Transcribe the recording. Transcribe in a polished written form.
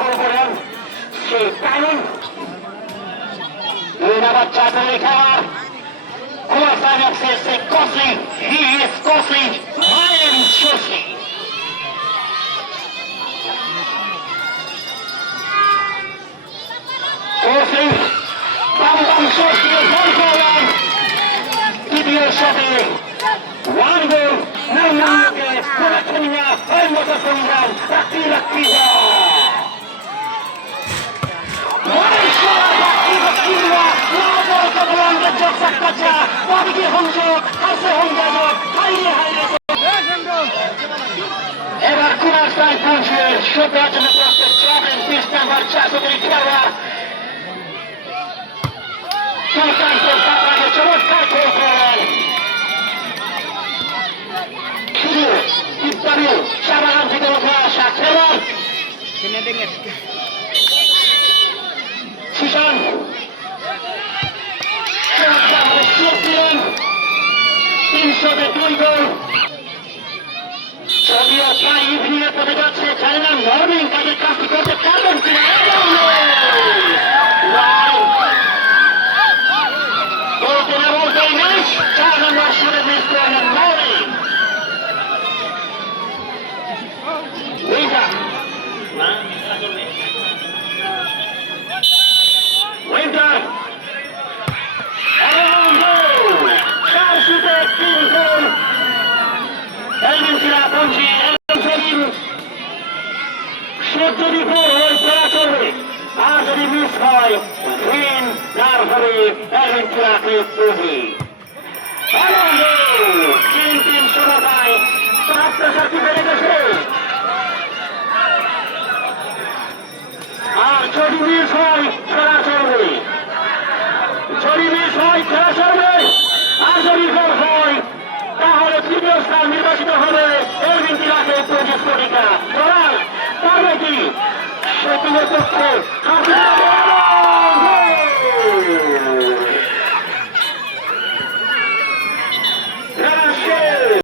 পরপর গোল করেন সেই টাইমিং দুই নাম্বার চাকরি খেলার qualifying access to costly. He is costly. Ryan Shoshi. Costly. Bam Shoshi is one goal line. Didier Shoshi. One goal. No Nuke. Kuratunya. Almost Sumran. Akira Kiza. One shot. Akira Kiza. Joksak kaca, bagi Hongjok, hasil Hongjok, hai. Ebar Kumastan Punjul, shoot out in the prospect, Chapin, pitch number, chance of the recover. Sultan for Papaya, Chorokar Kokoran. Shuru, Istabil, Shabaran থেকে উঠে আসা খেলোয়াড় সুশান তিনশোতে 2 গোল যদিও প্রায় evening এর পথে যাচ্ছে জানি না মর্নিং কাজের কাজটি করতে পারবেন কিনা বলতে না বলতেই মিস 4 নম্বর শুনে মিস করলেন মর্নিং উইন্টার যদি গোল হয় খেলা চলবে আর যদি মিস হয় গ্রিন তার হবে অ্যাডভেঞ্চারাকে পুঁজি তিন সময় চাপ প্রেসার কি বেড়ে গেছে আর যদি মিস হয় খেলা চলবে যদি মিস হয় খেলা চলবে আর যদি গোল হয় তাহলে তৃতীয় স্থান নির্বাচিত হবে অ্যাডভেঞ্চারাকে 25 কোটি টাকা পারবে কি সেটির পক্ষে